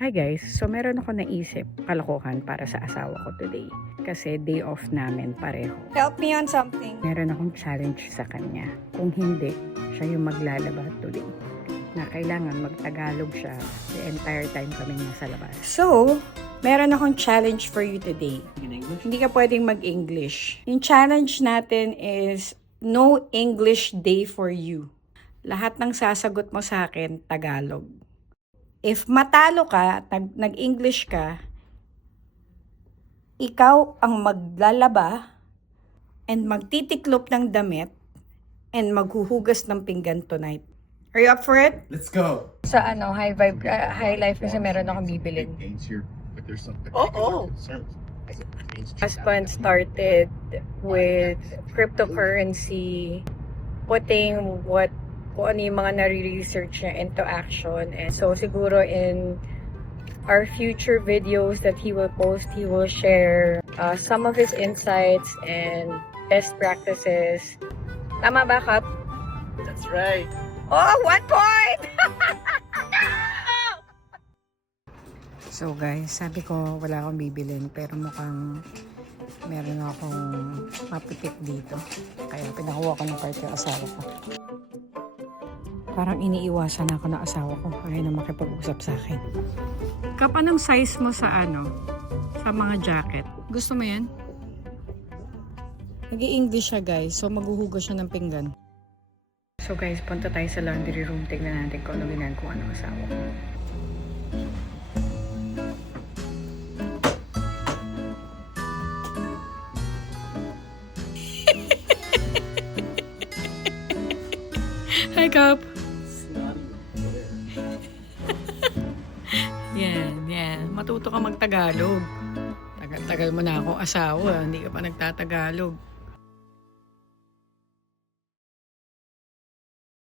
Hi guys, so meron ako naisip kalokohan para sa asawa ko today. Kasi day off namin pareho. Help me on something. Meron akong challenge sa kanya. Kung hindi, siya yung maglalaba today. Na kailangan magtagalog siya the entire time kami nasa labas. So, meron akong challenge for you today. In English? Hindi ka pwedeng mag-English. Yung challenge natin is no English day for you. Lahat ng sasagot mo sa akin, Tagalog. If matalo ka, nag-English ka, ikaw ang maglalaba and magtitiklop ng damit and maghuhugas ng pinggan tonight. Are you up for it? Let's go. Sa high vibe, high life kasi meron akong bibilin. Husband started with cryptocurrency, putting kung ano yung mga nare-research niya into action. And so siguro in our future videos that he will post, he will share some of his insights and best practices. Tama ba, Kap? That's right. Oh, 1 point! So guys, sabi ko wala akong bibilin pero mukhang meron akong mapitik dito. Kaya pinakuha ko ng part yung asawa ko. Parang iniiwasan ako ng asawa ko. Ayaw na makipag-usap sa akin. Kap, anong size mo sa sa mga jacket? Gusto mo yan? Nag-i-English siya guys, so maghuhugas siya ng pinggan. So guys, punta tayo sa laundry room. Tignan natin kung ano ginagawa ko ng asawa ko. Hi, Kap! Yan. Matuto ka magtagalog. Tagal-tagal mo na akong asawa, hindi ka pa nagtatagalog.